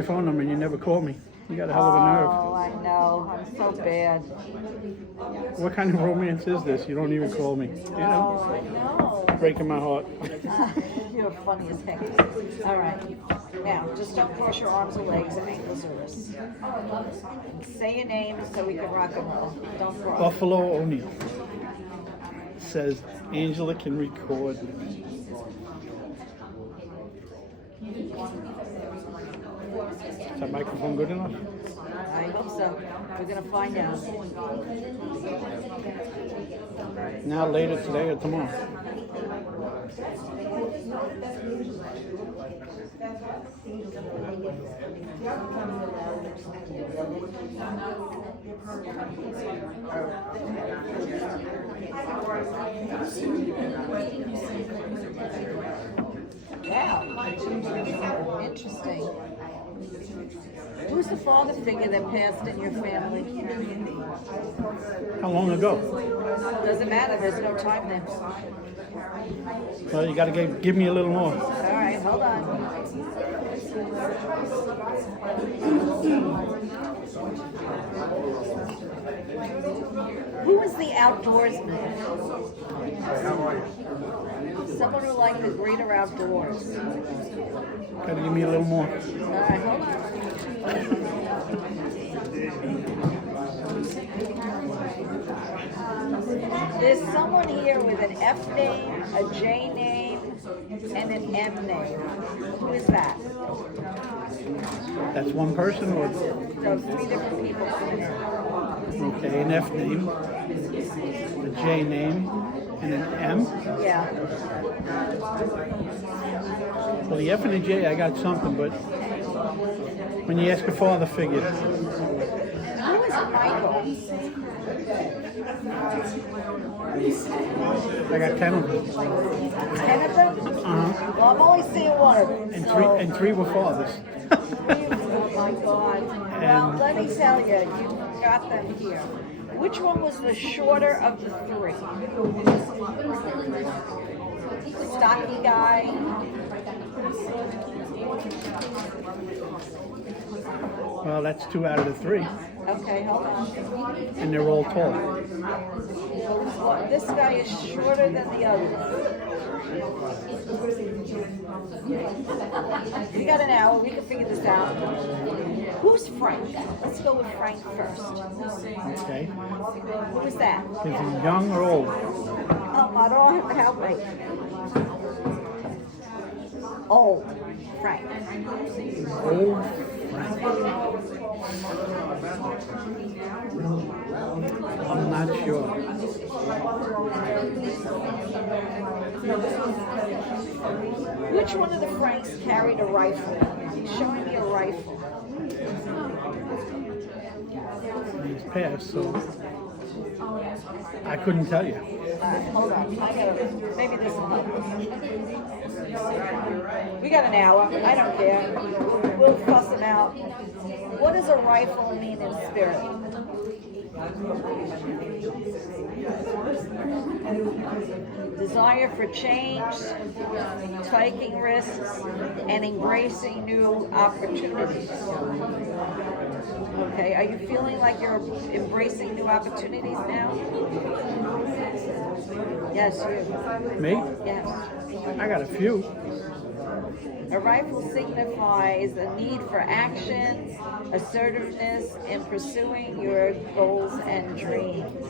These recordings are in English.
Your phone number and you never call me. You got a hell of a nerve. Oh, I know. I'm so bad. What kind of romance is this? You don't even call me. You know, Oh, I know. breaking my heart. You're funny as heck. All right. Now, just don't cross your arms or legs and ankles or wrists. Say your name so we can rock and roll. Don't cross. Buffalo O'Neill says Angela can record. Is that microphone good enough? I hope so. We're going to find out. Now, later today or tomorrow? Wow. Interesting. Who's the father figure that passed in your family? How long ago? Doesn't matter. There's no time there. Well, you got to give me a little more. All right. Hold on. Who was the outdoorsman? Someone who liked the greater outdoors. Got to give me a little more. All right, hold on. There's someone here with an F name, a J name, and an M name. Who is that? That's one person or? Those three different people coming in. Okay, an F name, a J name, and an M? Yeah. Well, the F and the J, I got something, but when you ask a father figure, Who is Michael? I got 10 of them. 10 of them? Uh-huh. Well, I'm only seeing one of them. And three were fathers. Oh my God. Well, let me tell you, you got them here. Which one was the shorter of the three? The stocky guy? Well, that's 2 out of the 3, Okay, hold on. and they're all tall. Well, this guy is shorter than the other. We got an hour. We can figure this out. Who's Frank? Let's go with Frank first. Okay. Who is that? Is he young or old? Oh, I don't have to help me. Old Frank. Old Frank. I'm not sure. Which one of the Franks carried a rifle? He's showing me a rifle. He's passed, so I couldn't tell you. Hold on. Maybe this will help. We got an hour. I don't care. We'll fuss them out. What does a rifle mean in spirit? Desire for change, taking risks, and embracing new opportunities. Okay, are you feeling like you're embracing new opportunities now? Yes, you. Me? Yes. I got a few. A rifle signifies a need for action, assertiveness in pursuing your goals and dreams.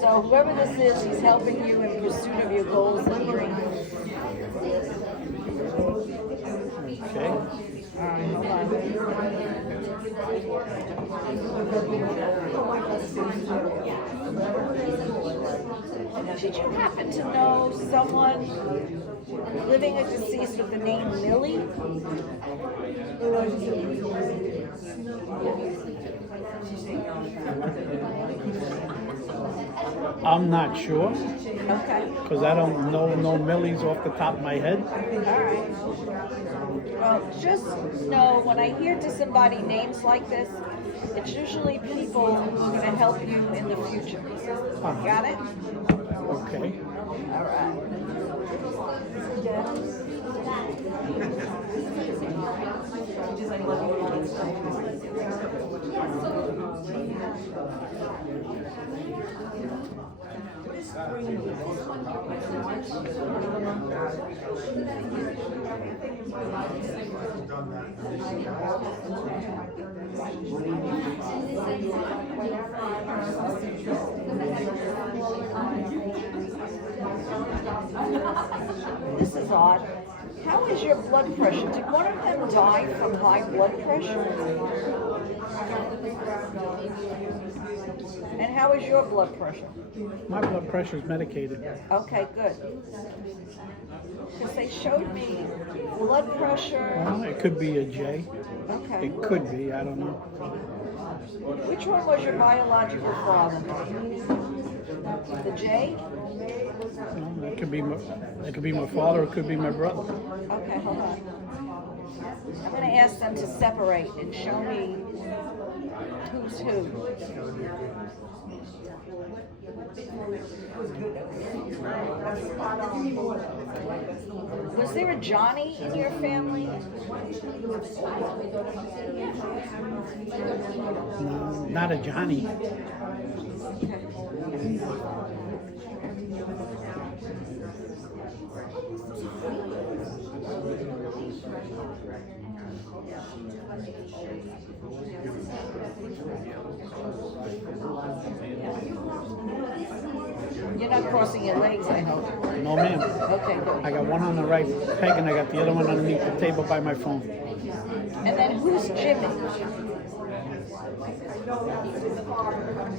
So whoever this is, he's helping you in pursuit of your goals and dreams. Okay. All right, hold on. Did you happen to know someone living or deceased with the name Millie? I'm not sure, Okay. because I don't know no Millies off the top of my head. All right. Well, just know when I hear to somebody names like this, it's usually people who are going to help you in the future. Got it? Okay. All right. This is odd. How is your blood pressure? Did one of them die from high blood pressure? And how is your blood pressure? My blood pressure is medicated. Okay, good. Because they showed me blood pressure. Well, it could be a J. Okay. It could be, I don't know. Which one was your biological father? The J? Well, it could be my father, it could be my brother. Okay, hold on. I'm going to ask them to separate and show me who's who. Was there a Johnny in your family? No, not a Johnny. You're not crossing your legs, I hope. No, ma'am. Okay, good. I got one on the right peg and I got the other one underneath the table by my phone. And then who's Jimmy?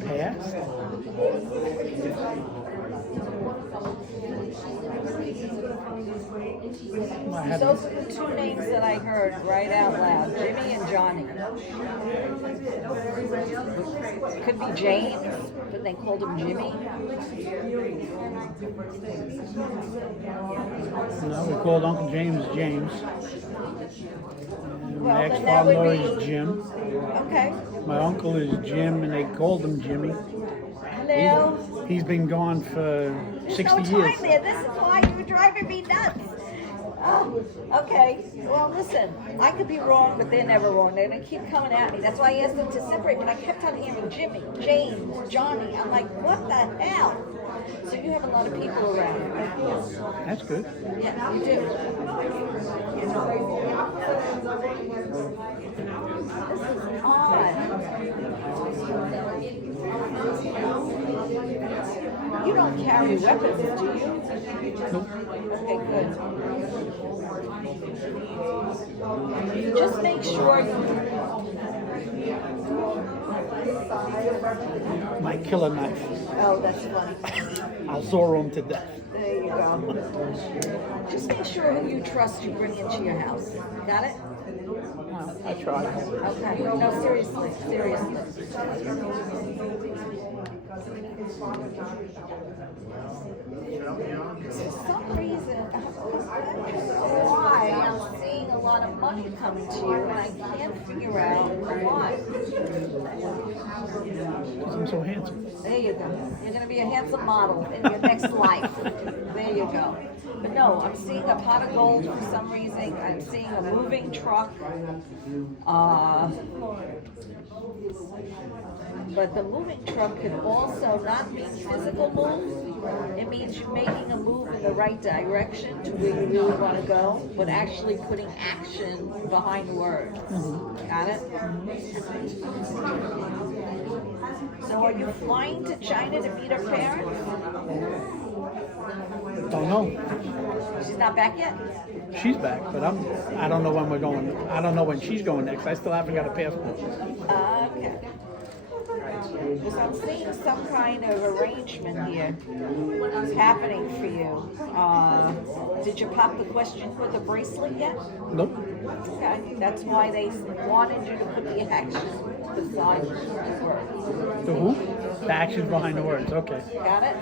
Pass? I had Those are the two names that I heard right out loud, Jimmy and Johnny. Could be James, but they called him Jimmy. No, we called Uncle James James. And my Well, then that would ex-father-in-law be... is Jim. Okay. My uncle is Jim, and they called him Jimmy. Hello? He's been gone for 60 There's no years. time there. This is why you were driving me nuts. Oh, okay. Well, listen, I could be wrong, but they're never wrong. They're going to keep coming at me. That's why I asked them to separate, but I kept on hearing Jimmy, James, Johnny. I'm like, what the hell? So you have a lot of people around. That's good. Yeah, you do. This is odd. You don't carry weapons, do you? Nope. Okay, good. Just make sure My killer knife. Oh, that's funny. I'll saw him to death. There you go. Just make sure who you trust you bring into your house. Got it? Well, I tried. Okay. No, seriously. Seriously. For some reason, I don't know why I'm seeing a lot of money coming to you, and I can't figure out why. Because I'm so handsome. There you go. You're going to be a handsome model in your next life. There you go. But no, I'm seeing a pot of gold for some reason. I'm seeing a moving truck. But the moving truck could also not mean physical move. It means you're making a move in the right direction to where you really want to go, but actually putting action behind the word. Got it? So are you flying to China to meet her parents? Don't know. She's not back yet? She's back, but I don't know when we're going. I don't know when she's going next. I still haven't got a passport. Okay. Because I'm seeing some kind of arrangement here happening for you. Did you pop the question for the bracelet yet? Nope. Okay. That's why they wanted you to put the action beside the word. The who? The actions behind the words. Okay. Got it?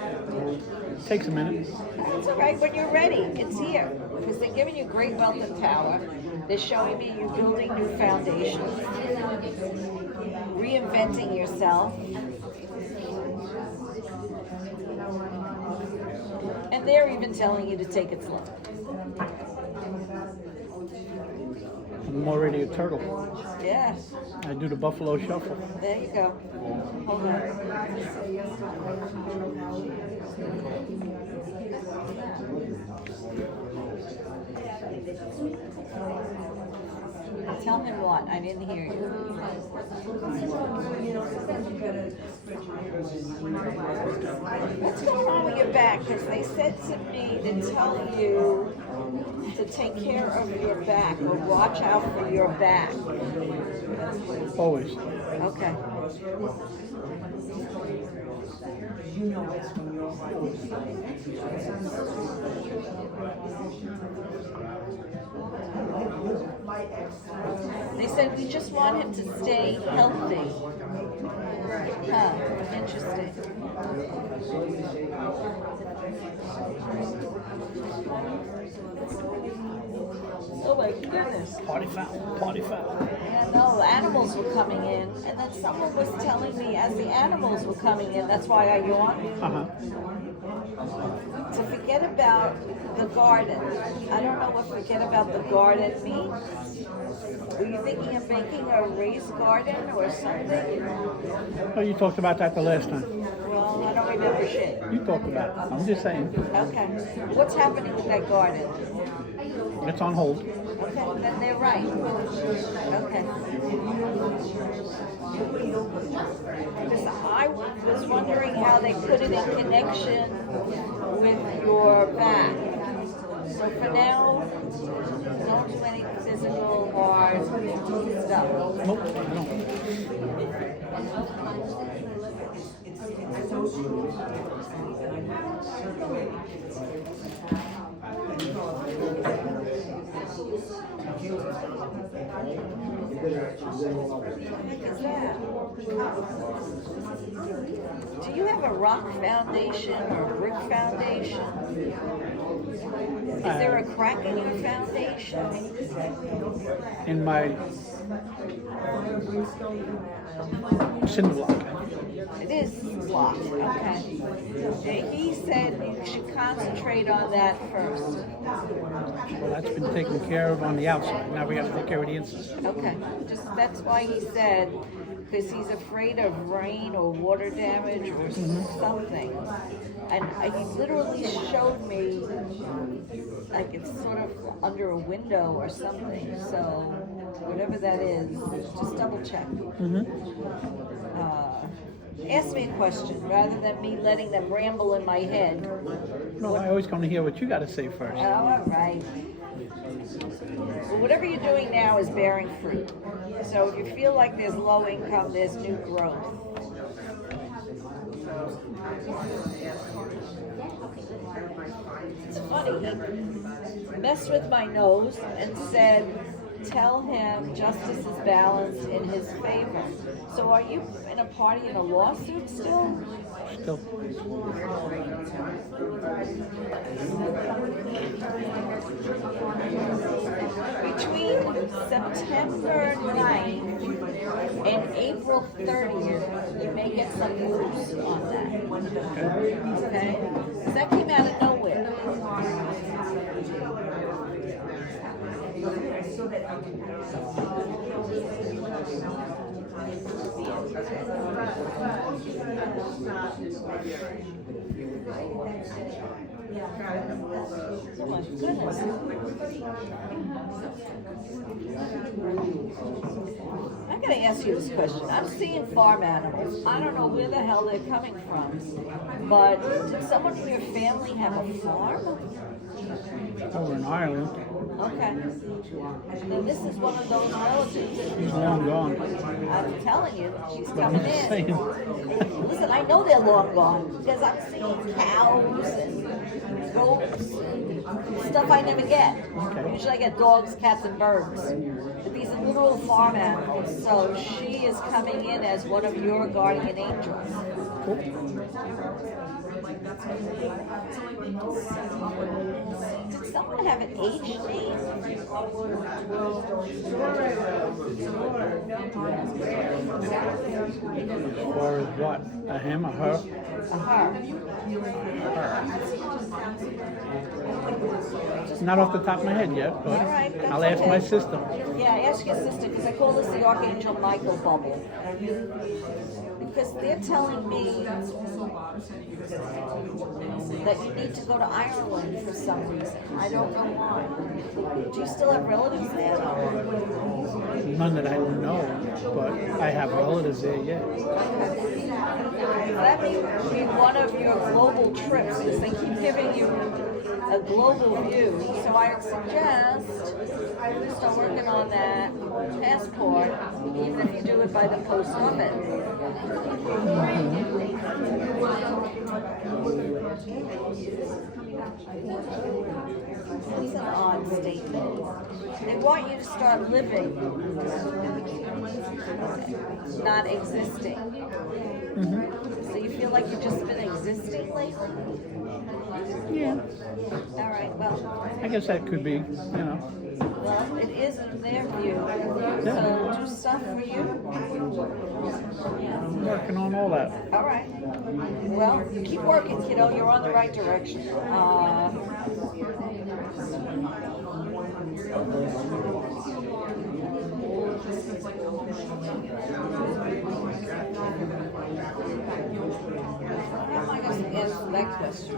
Takes a minute. It's all right. When you're ready, it's here. Because they're giving you great wealth and power. They're showing me you building new foundations, reinventing yourself. And they're even telling you to take it slow. I'm already a turtle. Yeah. I do the buffalo shuffle. There you go. Hold on. Tell him what? I didn't hear you. What's going on with your back? Because they said to me to tell you to take care of your back or watch out for your back. Always. Okay. They said we just want him to stay healthy. Huh, interesting. Oh my goodness. Party foul, party foul. Yeah, no, animals were coming in, and then someone was telling me as the animals were coming in, that's why I yawned, to forget about the garden. I don't know what forget about the garden means. Were you thinking of making a raised garden or something? Oh, you talked about that the last time. Well, I don't remember shit. You talked about it. I'm just saying. Okay. What's happening with that garden? It's on hold. Okay, then they're right. Okay. Because I was wondering how they put it in connection with your back. So for now, don't do any physical hard stuff. Nope, I don't. Is that? Do you have a rock foundation or a brick foundation? Is there a crack in your foundation? In my cinder block. It is blocked, okay. He said you should concentrate on that first. Well, that's been taken care of on the outside. Now we got to take care of the inside. Okay, just that's why he said, because he's afraid of rain or water damage or something. And he literally showed me, like it's sort of under a window or something. So whatever that is, just double check. Ask me a question rather than me letting them ramble in my head. No, I always come to hear what you got to say first. Oh, all right. Well, whatever you're doing now is bearing fruit. So if you feel like there's low income, there's new growth. It's funny, he messed with my nose and said, tell him justice is balanced in his favor. So are you in a party in a lawsuit still? Still. Between September 9th and April 30th, you may get some moves on that. Okay? Because that came out of nowhere. Oh my goodness. I gotta ask you this question. I'm seeing farm animals. I don't know where the hell they're coming from, but did someone in your family have a farm? Over in Ireland. Okay. Then this is one of those relatives. He's long gone. I'm telling you, she's But I'm coming just in. saying. Listen, I know they're long gone because I'm seeing cows and goats and stuff I never get. Okay. Usually I get dogs, cats, and birds. But these are literal farm animals. So she is coming in as one of your guardian angels. Cool. Did someone have an H name? As far as what? A him or her? A her. Not off the top of my head yet, but All right, that's I'll ask okay. my sister. Yeah, ask your sister, because I call this the Archangel Micheal bubble. Because they're telling me that you need to go to Ireland for some reason. I don't know why. Do you still have relatives there? None that I know, but I have relatives there, yeah. That may be one of your global trips, because they keep giving you a global view. So I would suggest start working on that passport, even if you do it by the post office. It's an odd statement. They want you to start living, not existing. So you feel like you've just been existing lately? Yeah. All right, well, I guess that could be, you know. well, it is in their view. So do stuff for you. Working on all that. All right. Well, keep working, kiddo. You're on the right direction. How am I going to answer that question?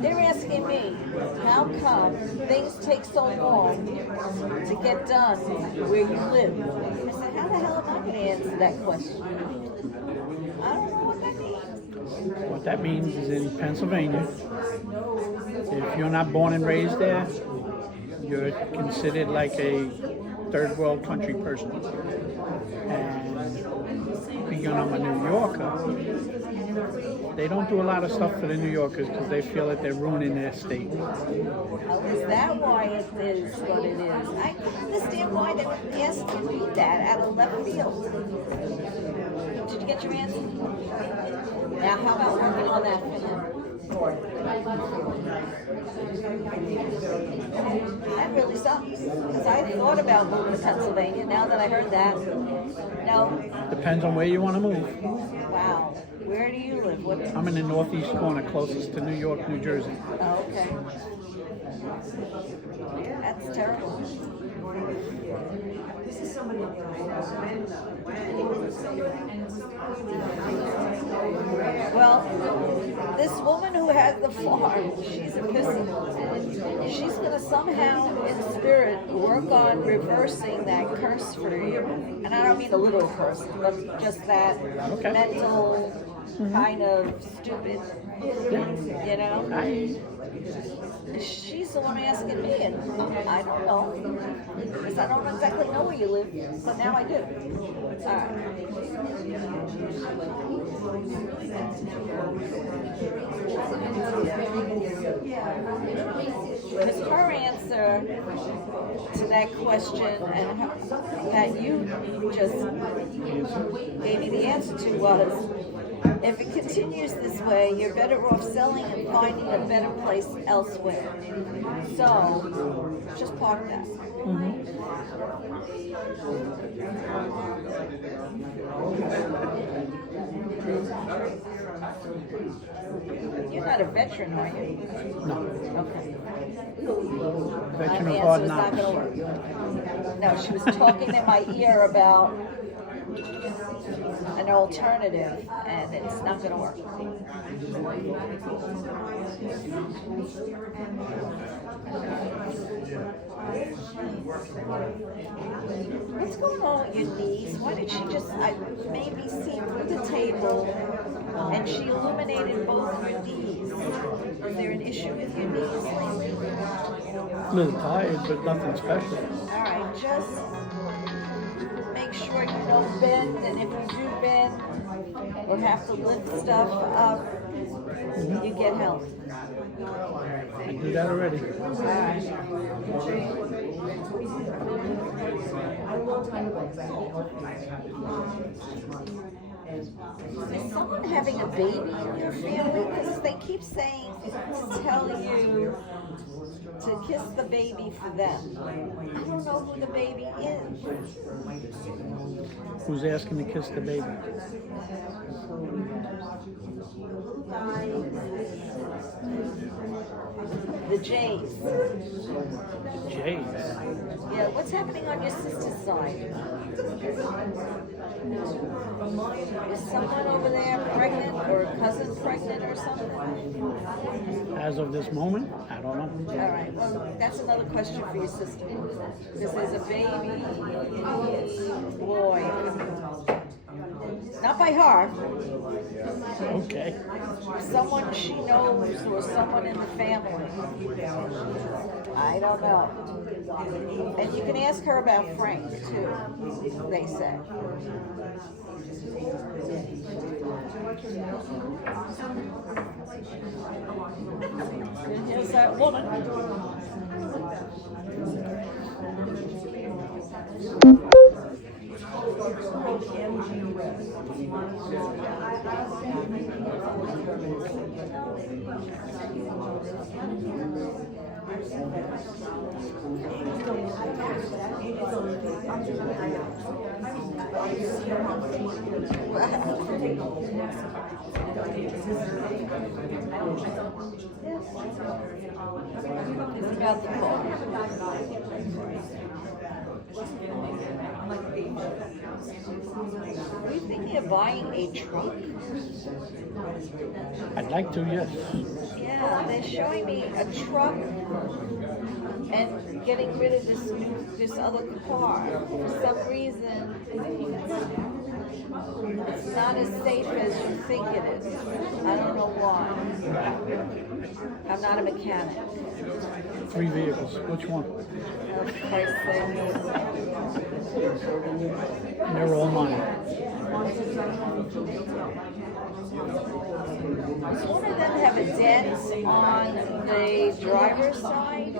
They're asking me, how come things take so long to get done where you live? I said, how the hell am I going to answer that question? I don't know what that means. What that means is in Pennsylvania, if you're not born and raised there, you're considered like a third world country person. And being I'm a New Yorker, they don't do a lot of stuff for the New Yorkers because they feel that they're ruining their state. Oh, is that why it is what it is? I can understand why they would ask to read that out of left field. Did you get your answer? Now, how about working on that for him? That really sucks. Because I thought about moving to Pennsylvania now that I heard that. No. Depends on where you want to move. Wow. Where do you live? What? I'm in the northeast corner, closest to New York, New Jersey. Oh, okay. That's terrible. Well, this woman who has the farm, she's a pissy. She's going to somehow, in spirit, work on reversing that curse for you. And I don't mean a literal curse, but just that mental kind of stupid, you know? She's the one asking me, and I don't know, because I don't exactly know where you live, but now I do. All right. Because her answer to that question and that you just gave me the answer to was, if it continues this way, you're better off selling and finding a better place elsewhere. So, just park that. You're not a veteran, are you? No. Okay. Veteran My of hard answer is not knocks. going to work. No, she was talking in my ear about an alternative, and it's not going to work. What's going on with your knees? Why did she just made me see through the table, and she illuminated both your knees? Is there an issue with your knees lately? A little tired, but nothing special. All right, just make sure you don't bend, and if you do bend or have to lift stuff up, you get help. I do that already. All right. Is someone having a baby in your family? Because they keep saying to tell you to kiss the baby for them. I don't know who the baby is. Who's asking to kiss the baby? The Jays. Jays. Yeah, what's happening on your sister's side? Is someone over there pregnant or a cousin pregnant or something? As of this moment, I don't know. All right, well, that's another question for your sister. Because there's a baby boy. Not by her. Okay. Someone she knows or someone in the family. I don't know. And you can ask her about Frank, too, they said. And here's that woman. It's about the book. Are you thinking of buying a truck? I'd like to, yes. Yeah, they're showing me a truck and getting rid of this other car. For some reason, it's not as safe as you think it is. I don't know why. I'm not a mechanic. 3 vehicles. Which one? Oh, for Christ's sake. They're all mine. Does one of them have a dent on the driver's side?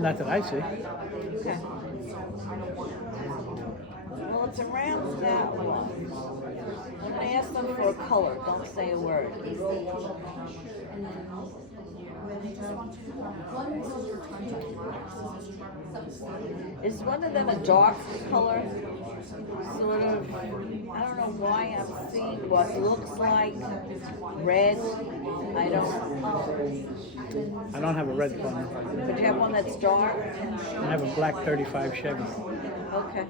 Not that I see. Okay. Well, it's around that one. I'm going to ask them for a color. Don't say a word. Is one of them a dark color? Sort of, I don't know why I'm seeing what looks like red. I don't have a red car. But you have one that's dark? I have a black 35 Chevy. Okay.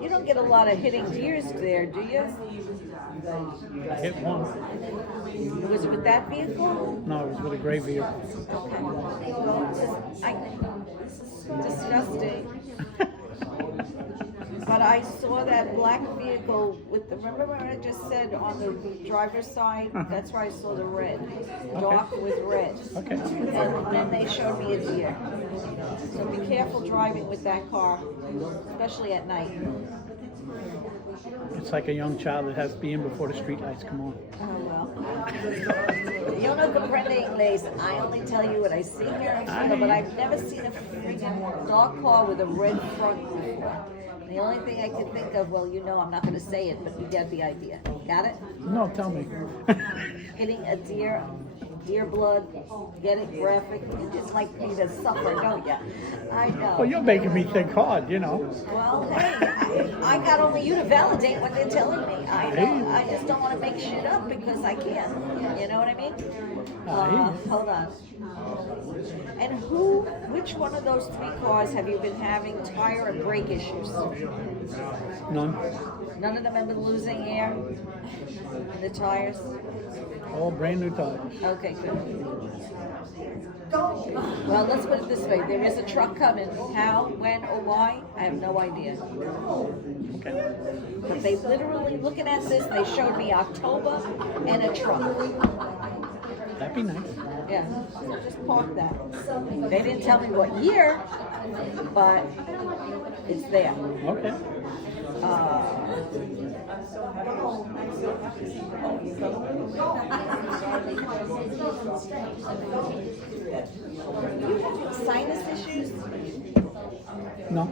You don't get a lot of hitting deers there, do you? I hit one. Was it with that vehicle? No, it was with a gray vehicle. Okay. Well, this is disgusting. But I saw that black vehicle with the, remember what I just said on the driver's side? That's where I saw the red. Dark with red. Okay. And then they showed me a deer. So be careful driving with that car, especially at night. It's like a young child that has to be in before the street lights come on. Oh, well. Yo no comprende inglés. I only tell you what I see here in Florida, but I've never seen a freaking dog car with a red front before. The only thing I can think of, well, you know, I'm not going to say it, but you get the idea. Got it? No, tell me. Hitting a deer blood, get it graphic. You just like me to suffer, don't you? I know. Well, you're making me think hard, you know. Well, hey, I got only you to validate what they're telling me. I know. I just don't want to make shit up because I can't. You know what I mean? Hold on. And which one of those 3 cars have you been having tire and brake issues? None. None of them have been losing air in the tires? All brand new tires. Okay, good. Well, let's put it this way. There is a truck coming. How, when, or why? I have no idea. Okay. But they literally, looking at this, they showed me October and a truck. That'd be nice. Yeah, so just park that. They didn't tell me what year, but it's there. Okay. You have sinus issues? No.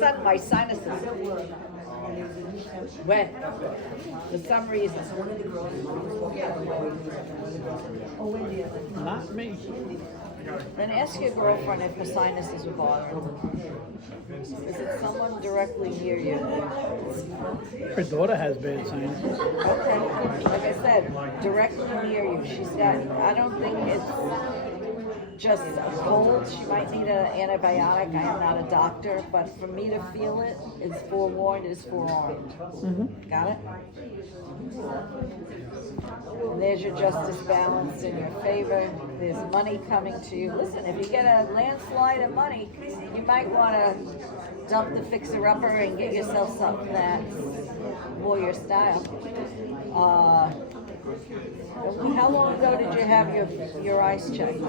sudden, my sinuses went for some reason. Not me. Then ask your girlfriend if her sinuses were bothering her. Is it someone directly near you? Her daughter has bad sinuses. Okay. Like I said, directly near you. She's got, I don't think it's just a cold. She might need an antibiotic. I am not a doctor, but for me to feel it, it's forewarned, is forearmed. Got it? And there's your justice balance in your favor. There's money coming to you. Listen, if you get a landslide of money, you might want to dump the fixer-upper and get yourself something that's more your style. How long ago did you have your eyes checked?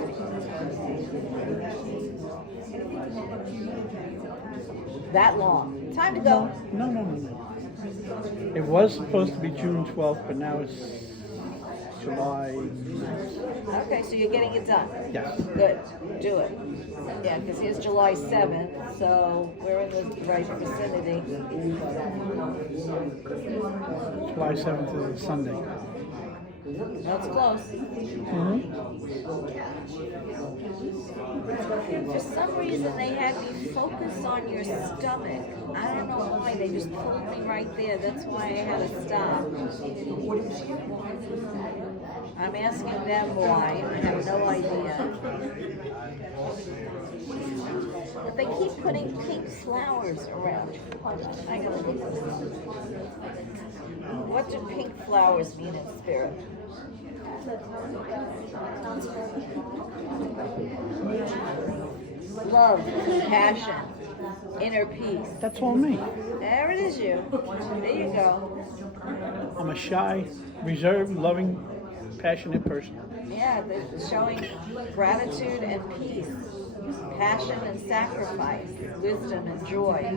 That long. Time to go. No. It was supposed to be June 12th, but now it's July 9th. Okay, so you're getting it done. Yes. Good. Do it. Yeah, because here's July 7th, so we're in the right vicinity. July 7th is a Sunday. That's close. For some reason, they had me focus on your stomach. I don't know why. They just pulled me right there. That's why I had to stop. I'm asking them why. I have no idea. But they keep putting pink flowers around you. I gotta look at this. What do pink flowers mean in spirit? Love, passion, inner peace. That's all me. There it is, you. There you go. I'm a shy, reserved, loving, passionate person. Yeah, they're showing gratitude and peace, passion and sacrifice, wisdom and joy.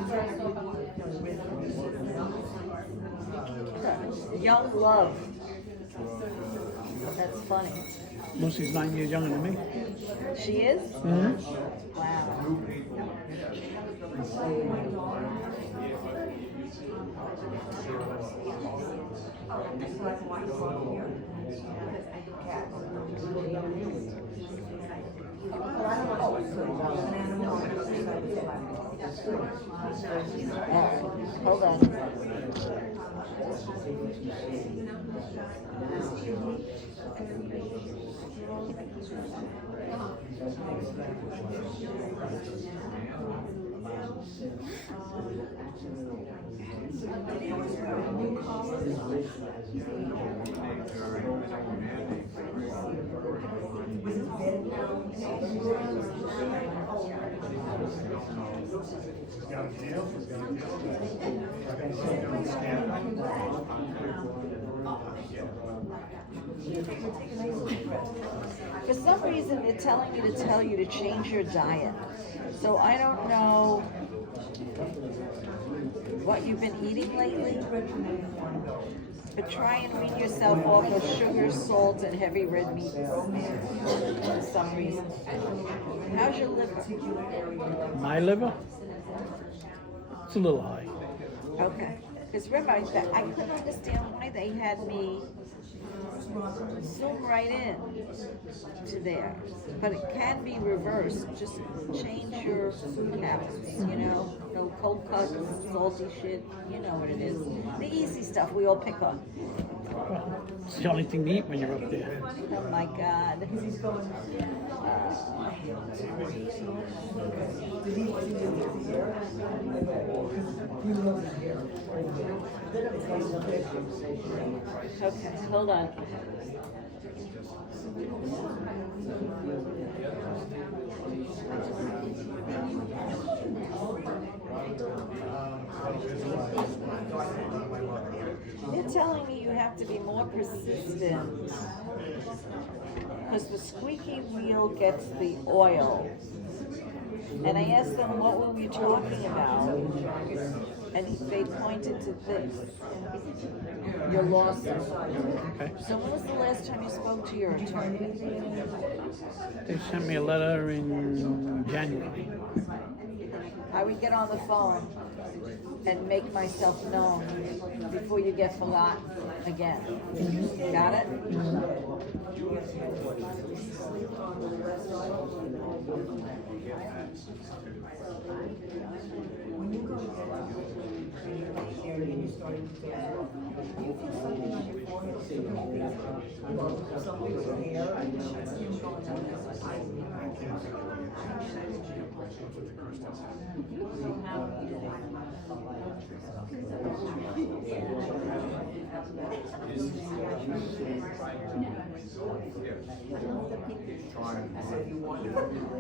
Young love. That's funny. Lucy's 9 years younger than me. She is? Mm-hmm. Wow. Alright, hold on. For some reason, they're telling me to tell you to change your diet. So I don't know what you've been eating lately, but try and wean yourself off of sugar, salt, and heavy red meats for some reason. How's your liver? My liver? It's a little high. Okay. Because remember, I couldn't understand why they had me zoom right in to there. But it can be reversed. Just change your food habits, you know? No cold cuts, salty shit, you know what it is. The easy stuff we all pick on. Well, it's the only thing to eat when you're up there. Oh my God. Okay, hold on. They're telling me you have to be more persistent because the squeaky wheel gets the oil. And I asked them, what were we talking about? And they pointed to this, your lawsuit. Okay. So when was the last time you spoke to your attorney? They sent me a letter in January. I would get on the phone and make myself known before you get forgotten again. Got it?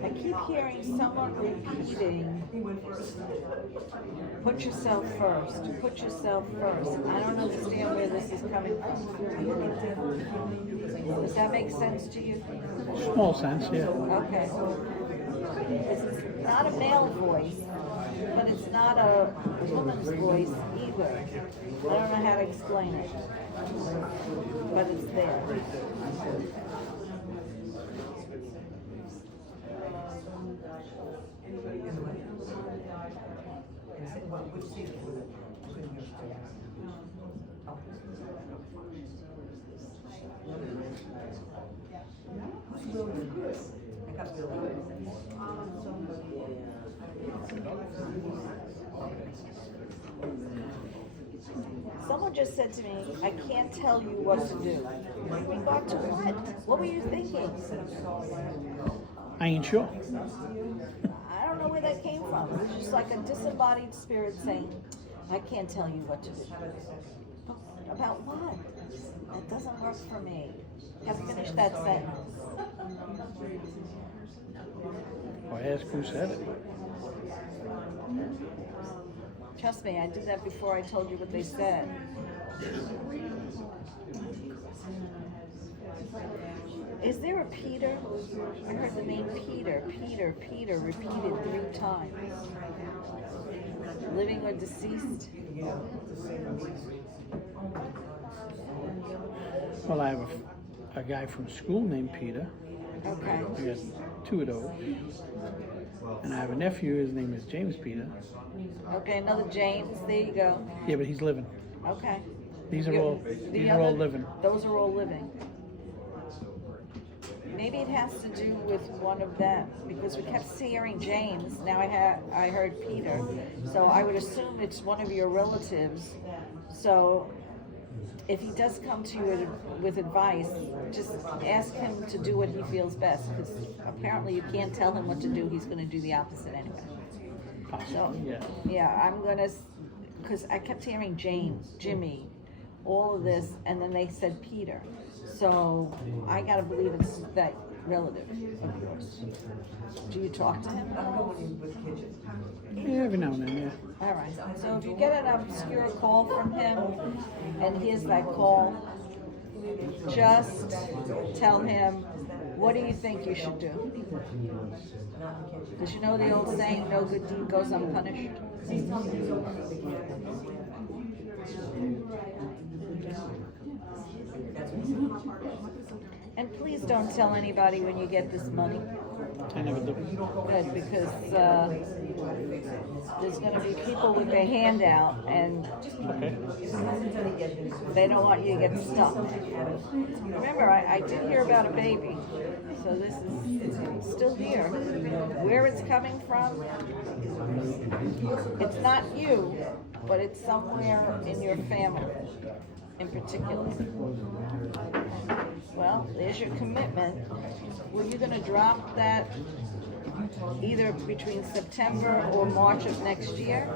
I keep hearing someone repeating, put yourself first, put yourself first. I don't understand where this is coming from. Does that make sense to you? Small sense, yeah. Okay. It's not a male voice, but it's not a woman's voice either. I don't know how to explain it, but it's there. Someone just said to me, I can't tell you what to do. In regard to what? What were you thinking? I ain't sure. I don't know where that came from. It was just like a disembodied spirit saying, I can't tell you what to do. About what? That doesn't work for me. Have finished that sentence. Or ask who said it. Trust me, I did that before I told you what they said. Is there a Peter? I heard the name Peter, Peter repeated 3 times. Living or deceased? Well, I have a guy from school named Peter. Okay. I got 2 of those. And I have a nephew, his name is James Peter. Okay, another James. There you go. Yeah, but he's living. Okay. These are all living. Those are all living. Maybe it has to do with one of them, because we kept hearing James. Now I heard Peter, so I would assume it's one of your relatives. So if he does come to you with advice, just ask him to do what he feels best, because apparently you can't tell him what to do. He's going to do the opposite anyway. So yeah, I'm gonna, because I kept hearing James, Jimmy, all of this, and then they said Peter. So I gotta believe it's that relative of yours. Do you talk to him? Yeah, every now and then, yeah. All right. So if you get an obscure call from him, and here's that call, just tell him, what do you think you should do? Because you know the old saying, no good deed goes unpunished? And please don't tell anybody when you get this money. I never do. Good, because there's going to be people with their hand out, and they don't want you to get stuck. Remember, I did hear about a baby, so this is still here. Where it's coming from, it's not you, but it's somewhere in your family in particular. Well, there's your commitment. Were you going to drop that either between September or March of next year?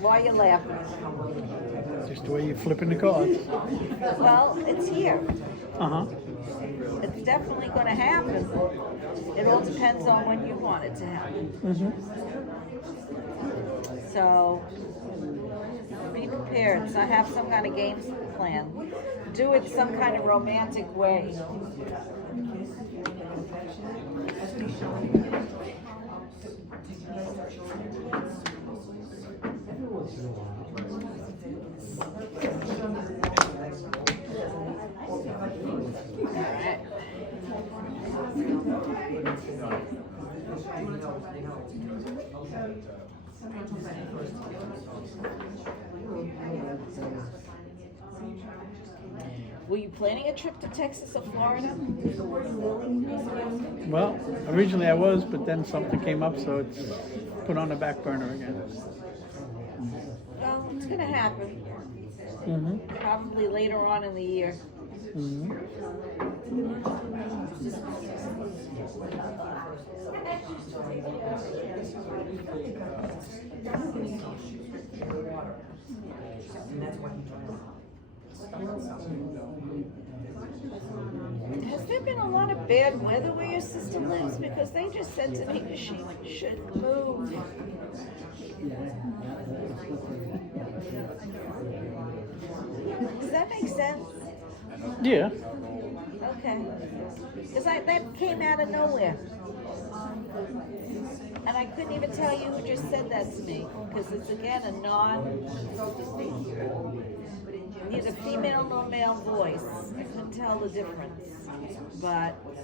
Why are you laughing? Just the way you're flipping the cards. Well, it's here. Uh-huh. It's definitely going to happen. It all depends on when you want it to happen. So be prepared. So have some kind of game plan. Do it some kind of romantic way. Were you planning a trip to Texas or Florida? Well, originally I was, but then something came up, so it's put on the back burner again. Well, it's going to happen. Mm-hmm. Probably later on in the year. Mm-hmm. Has there been a lot of bad weather where your sister lives? Because they just said to me that she should move. Does that make sense? Yeah. Okay. Because that came out of nowhere. And I couldn't even tell you who just said that to me. Because it's, again, a neither female nor male voice. I couldn't tell the difference. But this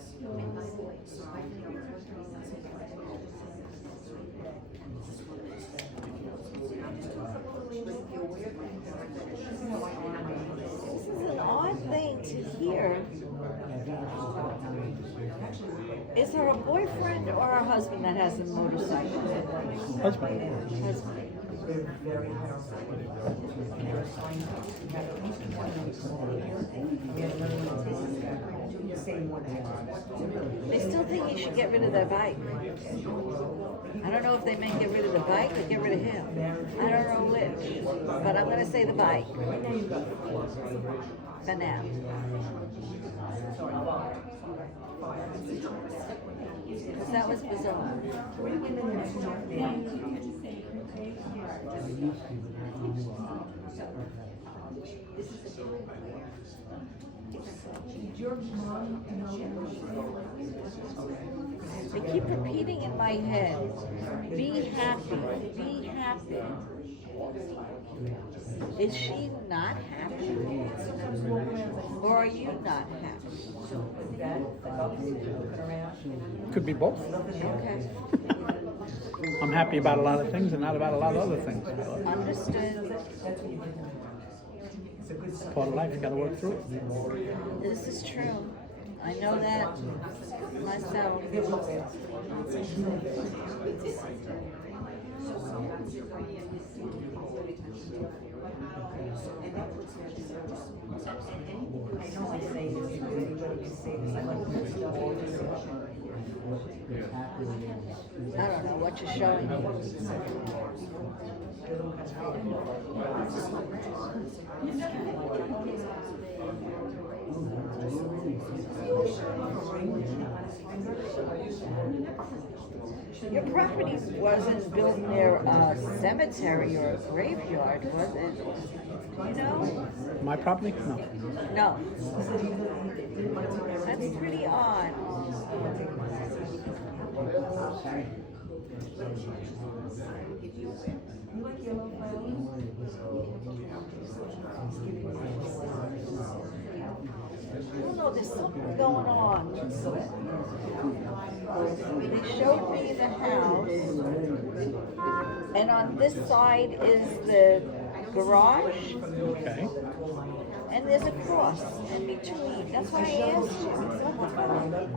is an odd thing to hear. Is there a boyfriend or a husband that has a motorcycle? Husband. Husband. They still think he should get rid of their bike. I don't know if they meant get rid of the bike or get rid of him. I don't know which, but I'm going to say the bike for now. Because that was bizarre. I keep repeating in my head, be happy, be happy. Is she not happy? Or are you not happy? Could be both. Okay. I'm happy about a lot of things and not about a lot of other things. Understood. Part of life, you got to work through it. This is true. I know that myself. I don't know what you're showing me. Your property wasn't built near a cemetery or a graveyard, was it? You know? My property? No. No. That's pretty odd. I don't know, there's something going on. They showed me the house, and on this side is the garage, Okay. and there's a cross in between. That's why I asked you.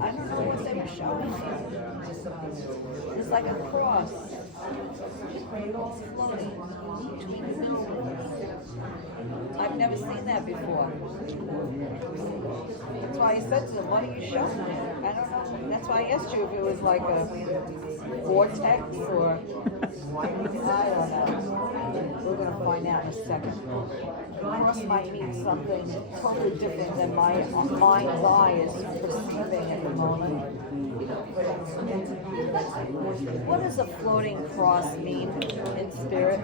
I don't know what they were showing me. It's like a cross. Floating between the buildings. I've never seen that before. That's why I said to them, what are you showing me? I don't know. That's why I asked you if it was like a vortex or... I don't know. We're going to find out in a second. Cross might mean something totally different than my mind's eye is perceiving at the moment. What does a floating cross mean in spirit?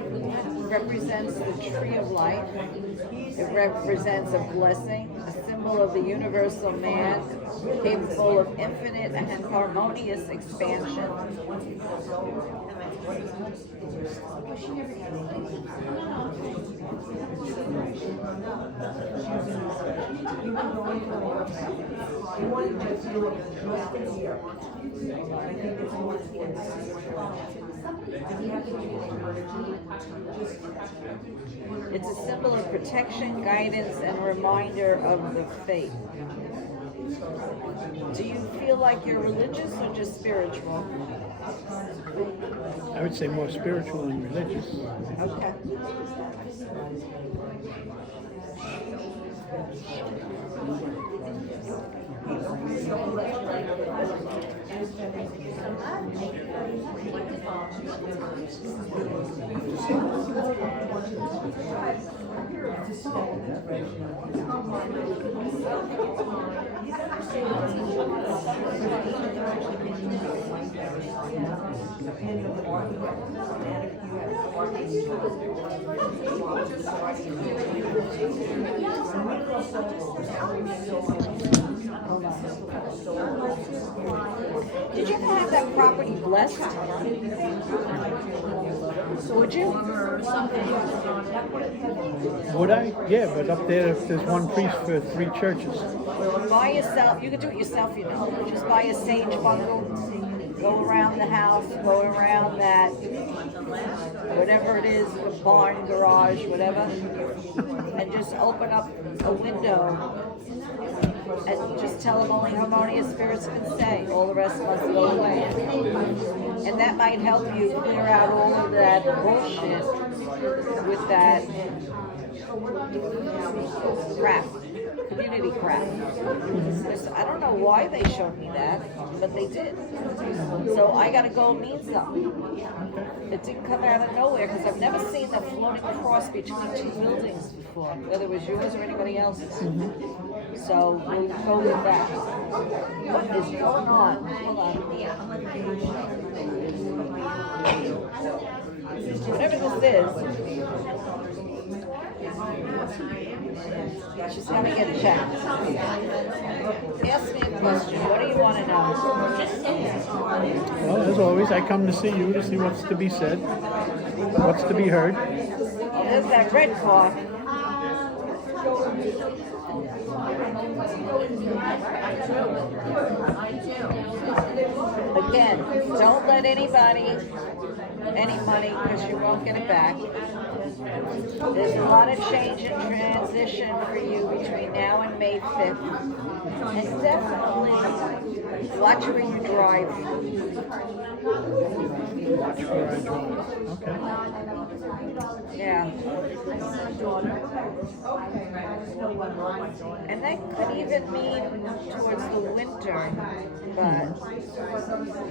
It represents the tree of life. It represents a blessing, a symbol of the universal man, capable of infinite and harmonious expansion. It's a symbol of protection, guidance, and a reminder of the faith. Do you feel like you're religious or just spiritual? I would say more spiritual than religious. Okay. Did you ever have that property blessed? Would you? Would I? Yeah, but up there, if there's one priest for 3 churches. Buy yourself, you can do it yourself, you know. Just buy a sage bundle, go around the house, go around that, whatever it is, the barn, garage, whatever, and just open up a window and just tell them only harmonious spirits can stay. All the rest must go away. And that might help you clear out all of that bullshit with that crap, community crap. I don't know why they showed me that, but they did. So I gotta go mean something. It didn't come out of nowhere because I've never seen the floating cross between 2 buildings before, whether it was yours or anybody else's. So we'll go with that. What is going on? Hold on. Whatever this is, she's gonna get checked. Ask me a question. What do you want to know? Well, as always, I come to see you to see what's to be said, what's to be heard. There's that red car. Again, don't let anybody any money because you won't get it back. There's a lot of change and transition for you between now and May 5th. And definitely watch where you drive. Watch where I drive. Okay. Yeah. And that could even mean towards the winter. But,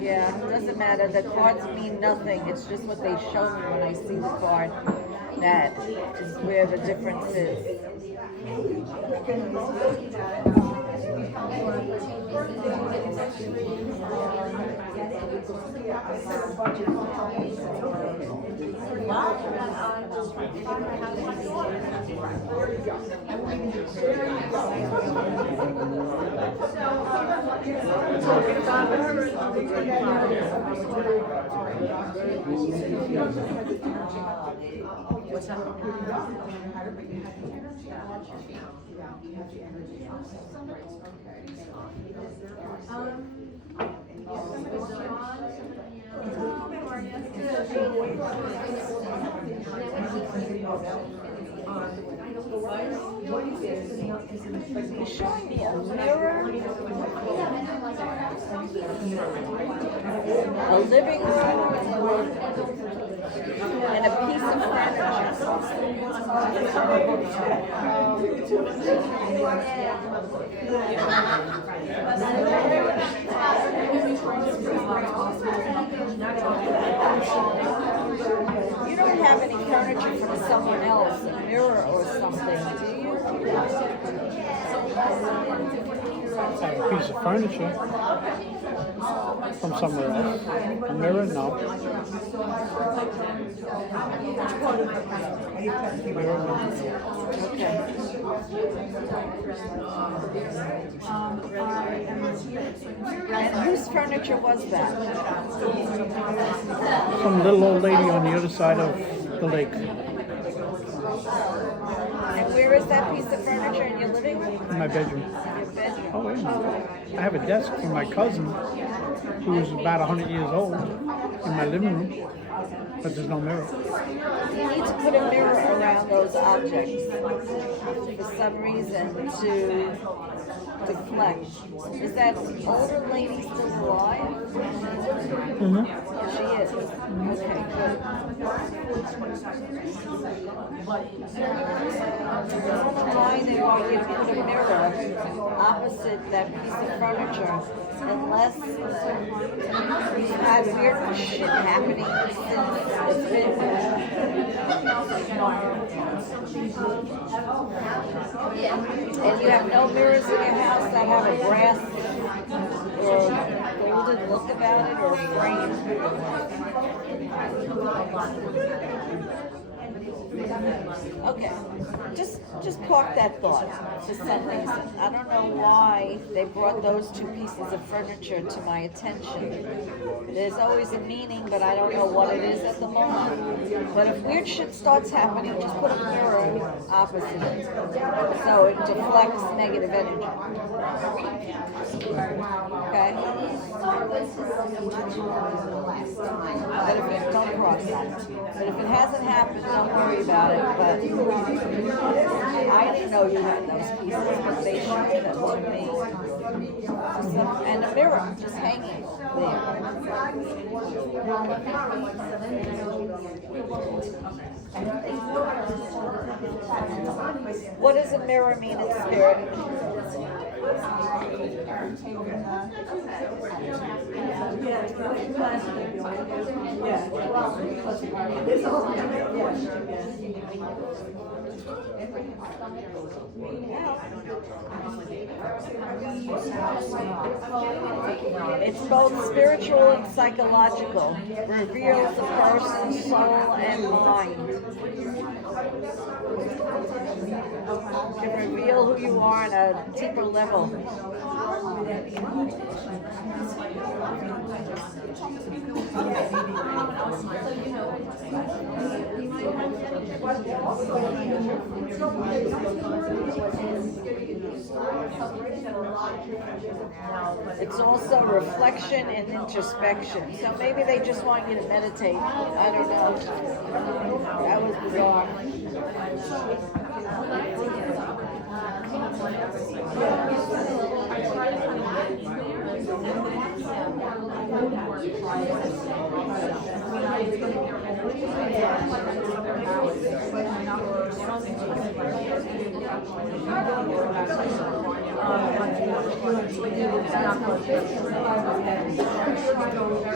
yeah, it doesn't matter. The cards mean nothing. It's just what they show me when I see the card. That is where the difference is. What's up? He's showing me a mirror, a living room, and a piece of furniture. You don't have any furniture from someone else, a mirror or something, do you? I have a piece of furniture. from somewhere else. A mirror, no. Mirror, no. Okay. And whose furniture was that? Some little old lady on the other side of the lake. And where is that piece of furniture in your living room? In my bedroom. Your bedroom? Oh, wait a minute. I have a desk for my cousin, who's about 100 years old, in my living room, but there's no mirror. You need to put a mirror around those objects for some reason to deflect. Is that older lady still alive? Mm-hmm. She is. Okay, good. Why they want you to put a mirror opposite that piece of furniture unless you've had weird shit happening since it's been and you have no mirrors in your house that have a brass or golden look about it or frame. Okay, just park that thought for some reason. I don't know why they brought those two pieces of furniture to my attention. There's always a meaning, but I don't know what it is at the moment. But if weird shit starts happening, just put a mirror opposite it so it deflects negative energy. Okay? But if it, don't cross that. But if it hasn't happened, don't worry about it. But I didn't know you had those pieces, but they showed them to me. And a mirror just hanging there. What does a mirror mean in spirit? It's both spiritual and psychological. Reveals a person's soul and mind. Can reveal who you are on a deeper level. It's also reflection and introspection. So maybe they just want you to meditate. I don't know. That was bizarre.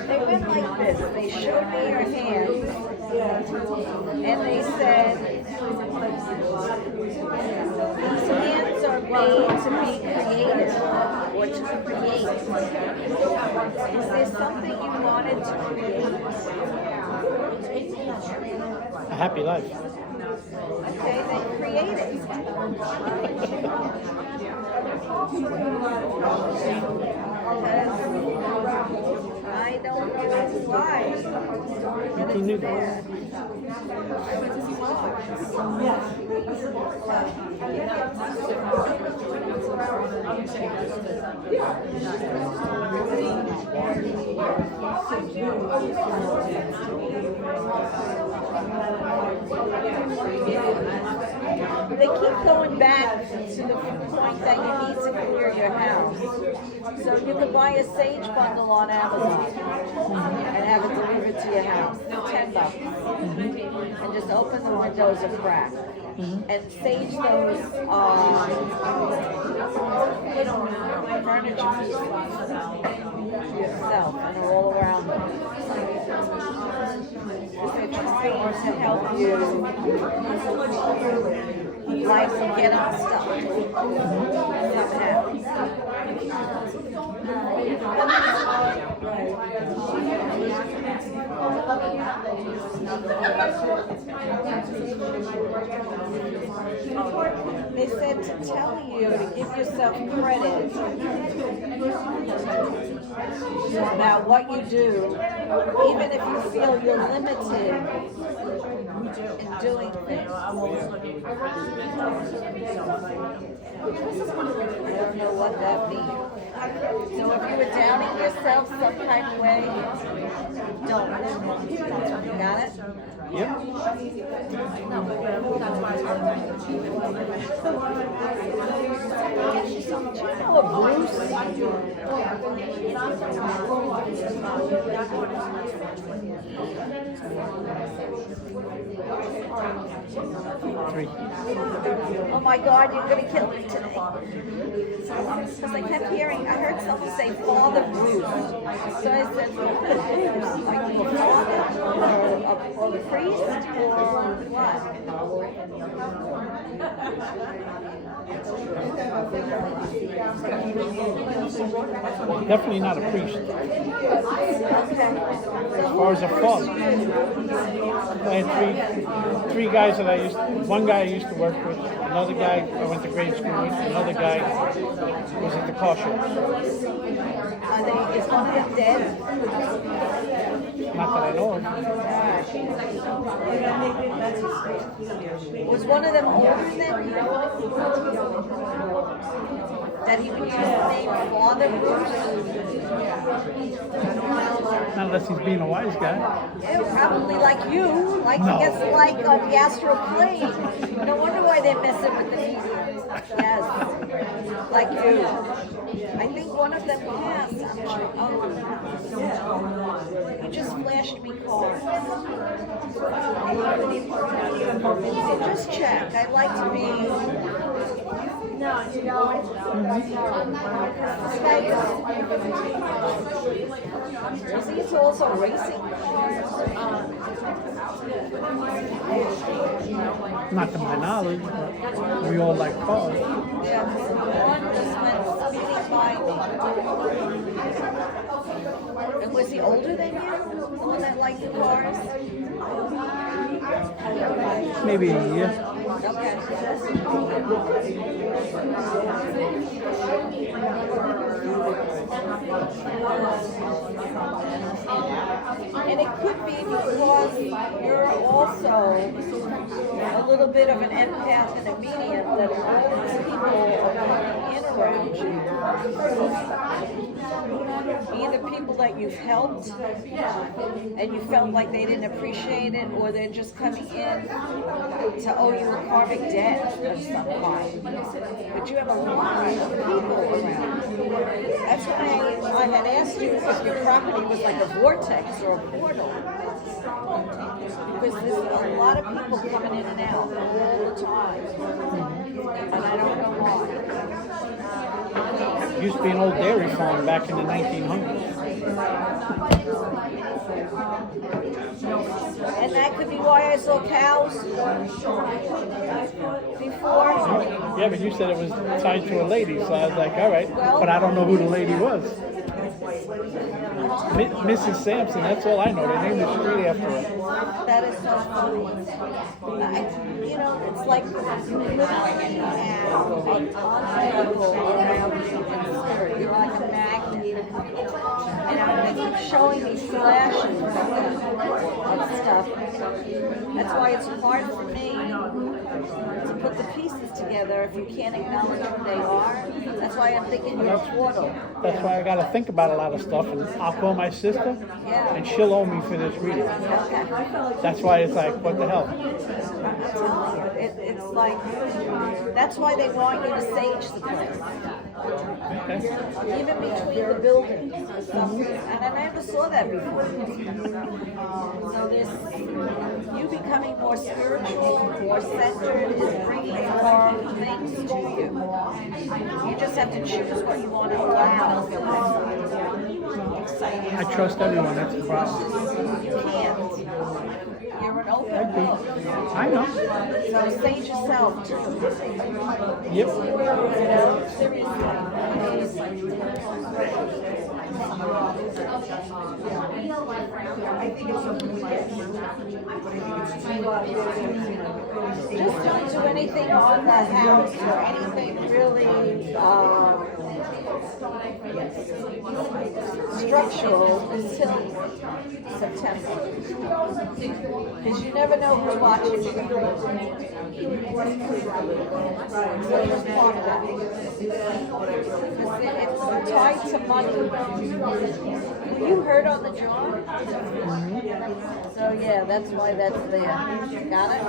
They went like this. They showed me your hands, and they said, these hands are made to be creative, or to create. Is there something you wanted to create? A happy life. Okay, then create it. I don't know why. But it's there. They keep going back to the point that you need to clear your house. So you can buy a sage bundle on Amazon and have it delivered to your house for $10. And just open the windows a crack. And sage those furniture pieces yourself and all around them. They're trying to help you like get unstuck somehow. They said to tell you to give yourself credit about what you do, even if you feel you're limited in doing things. I don't know what that means. So if you were doubting yourself some kind of way, don't. You got it? Yep. Oh, Bruce. 3. Oh my God, you're gonna kill me today. Because I kept hearing, I heard someone say Father Bruce. So I said, like a father or a priest or what? Definitely not a priest. Okay. As far as a father, I had three guys that one guy I used to work with, another guy I went to grade school with, another guy was at the car show. Is one of them dead? Not that I know of. Was one of them older than you? That he would use the name Father Bruce? Not unless he's being a wise guy. Yeah, probably like you, like No. I guess like on the astral plane. No wonder why they're messing with the mediums. Yes, like you. I think one of them passed. You just flashed me cards. So just check. I'd like to be. Is these also racing cars? Not to my knowledge, but we all like cars. Yeah, one just went speeding by me. And was he older than you? The one that liked the cars? Maybe a year. Okay. And it could be because you're also a little bit of an empath and a medium that all these people are coming in around you. Either people that you've helped and you felt like they didn't appreciate it, or they're just coming in to owe you a karmic debt of some kind. But you have a lot of people around. That's why I had asked you if your property was like a vortex or a portal. Because there's a lot of people coming in and out all the time. And I don't know why. It used to be an old dairy farm back in the 1900s. And that could be why I saw cows before. Yeah, but you said it was tied to a lady, so I was like, all right. Well- But I don't know who the lady was. Mrs. Sampson, that's all I know. They named the street after her. That is so funny. It's like literally now a ton of people around you in spirit. You're like a magnet. And they keep showing me flashes of stuff. That's why it's hard for me to put the pieces together if you can't acknowledge who they are. That's why I'm thinking you're a portal. That's why I got to think about a lot of stuff. And I'll call my sister, Yeah. and she'll owe me for this reading. Okay. That's why it's like, what the hell? I'm telling you, it's like, that's why they want you to sage the place. Okay. Even between the buildings and stuff. And I never saw that before. So this, you becoming more spiritual, more centered, is bringing more things to you. You just have to choose what you want to allow. Exciting. I trust everyone. That's the problem. You can't. You're an open book. I know. So sage yourself too. Yep. Seriously. Just don't do anything on the house or anything really structural until September. Because you never know who's watching you. So just monitor that. Because it's tied to money. You hurt on the jaw? So yeah, that's why that's there. Got it?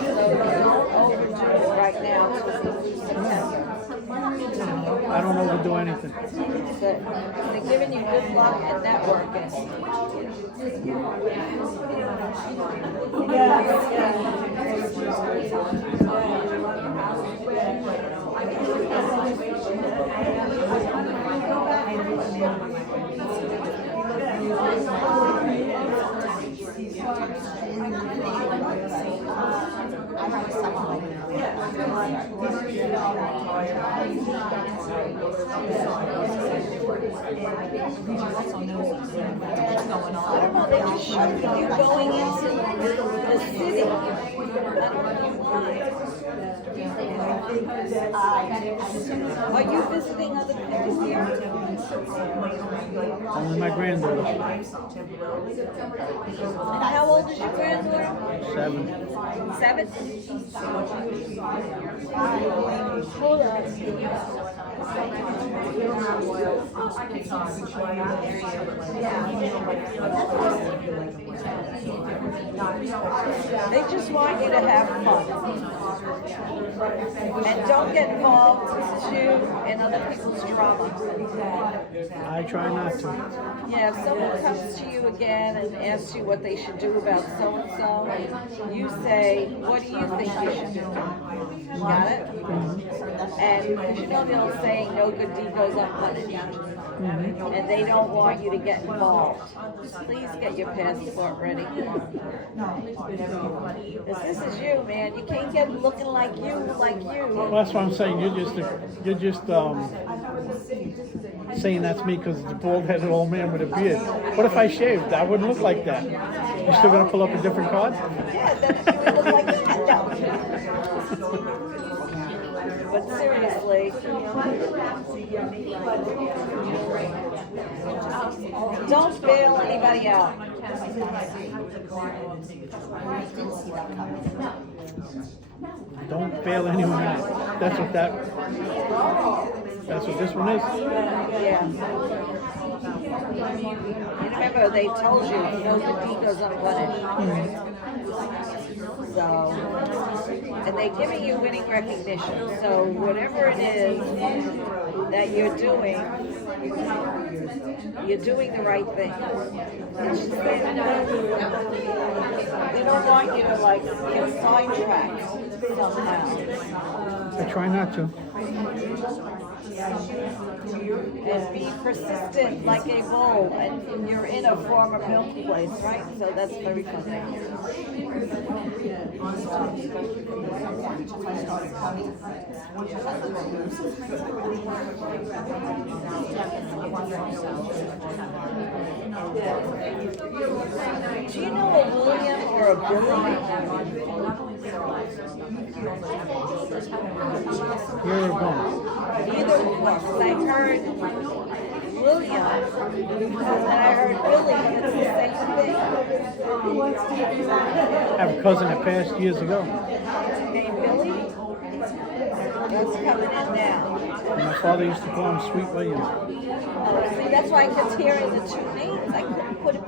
So don't overdo it right now until September. I don't overdo anything. Good. They're giving you good luck and networking. I don't know, they just showed you going into the city. I don't know why. Are you visiting other people here? Only my granddaughter. And how old is your granddaughter? 7. 7? Hold on. They just want you to have fun. And don't get involved in other people's drama. I try not to. Yeah, if someone comes to you again and asks you what they should do about so-and-so, you say, what do you think you should do? Got it? And you know the old saying, no good deed goes unpunished. And they don't want you to get involved. Please get your passport ready. This is you, man. You can't get looking like you. Well, that's what I'm saying. You're just saying that's me because it's a bald-headed old man with a beard. What if I shaved? I wouldn't look like that. You still gonna pull up a different card? Yeah, then you would look like that. But seriously, don't bail anybody out. Don't bail anyone out. That's what this one is. Yeah. And remember, they told you, no good deed goes unpunished. So, and they're giving you winning recognition. So whatever it is that you're doing the right thing. It's just that they don't want you to get sidetracked somehow. I try not to. And be persistent like a bull, and you're in a former milk place, right? So that's very funny. Do you know a William or a Billy? You're going. Either one. I heard William, and I heard Billy, and it's the same thing. I have a cousin that passed years ago. Named Billy? That's coming in now. And my father used to call him Sweet William. Oh, see, that's why I kept hearing the two names. I couldn't put it.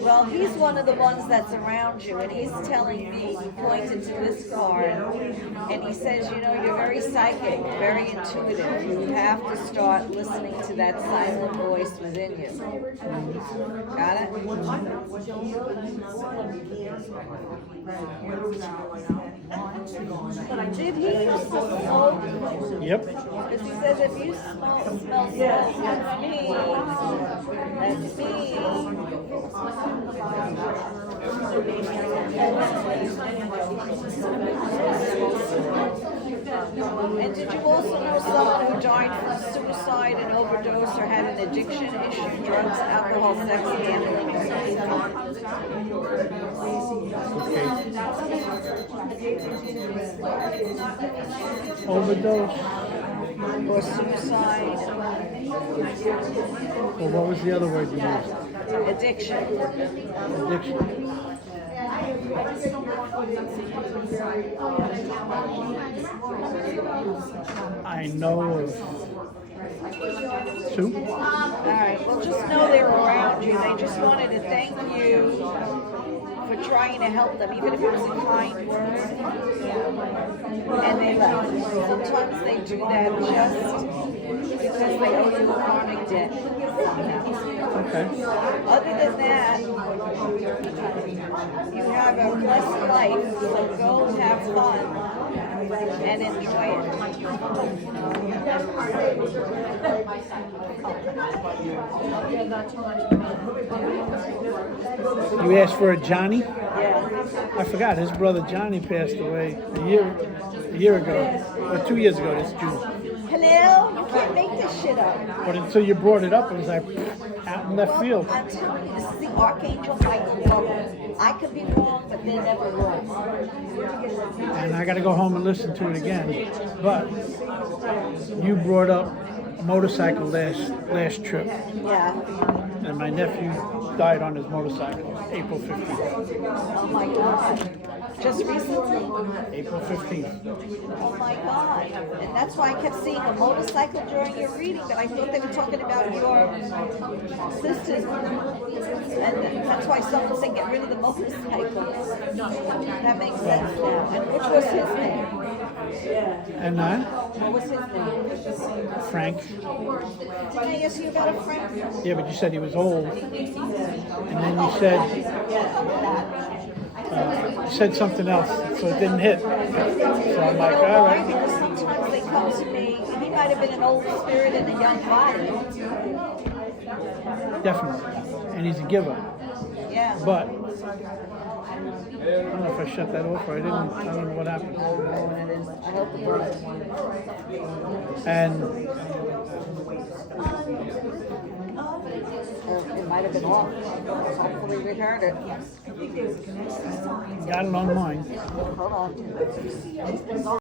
Well, he's one of the ones that's around you, and he's telling me, he pointed to this card, and he says, you know, you're very psychic, very intuitive. You have to start listening to that silent voice within you. Got it? Did he used to smoke? Yep. Because he says if you smell smoke, that's me. And did you also know someone who died from suicide and overdose or had an addiction issue, drugs, alcohol, sex, gambling? Okay. Overdose. Or suicide? Well, what was the other word you used? Addiction. Addiction. I know of two. Alright, well just know they're around you. They just wanted to thank you for trying to help them, even if it was a kind word. And they left. Sometimes they do that just because they owe you a karmic debt. Okay. Other than that, you have a blessed life, so go have fun and enjoy it. You asked for a Johnny? Yeah. I forgot his brother Johnny passed away a year ago, or 2 years ago this June. Hello? You can't make this shit up. But until you brought it up, it was like out in left field. I'm telling you, this is the Archangel Micheal. I could be wrong, but they're never wrong. And I got to go home and listen to it again. But you brought up a motorcycle last trip, Yeah. and my nephew died on his motorcycle, April 15th. Oh my God. Just recently? April 15th. Oh my God. And that's why I kept seeing a motorcycle during your reading, but I thought they were talking about your sisters. And that's why someone said get rid of the motorcycles. That makes sense now. And which was his name? And What was his name? Frank. Didn't I ask you about a friend? Yeah, but you said he was old. And then you said something else, so it didn't hit. So I'm like, You know all why? right. Because sometimes they come to me, he might have been an old spirit in a young body. Definitely. And he's a giver. Yeah. But I don't know if I shut that off or I don't know what happened. I hope it was. And It might have been off. Hopefully we heard it. got it on mine. Hold on.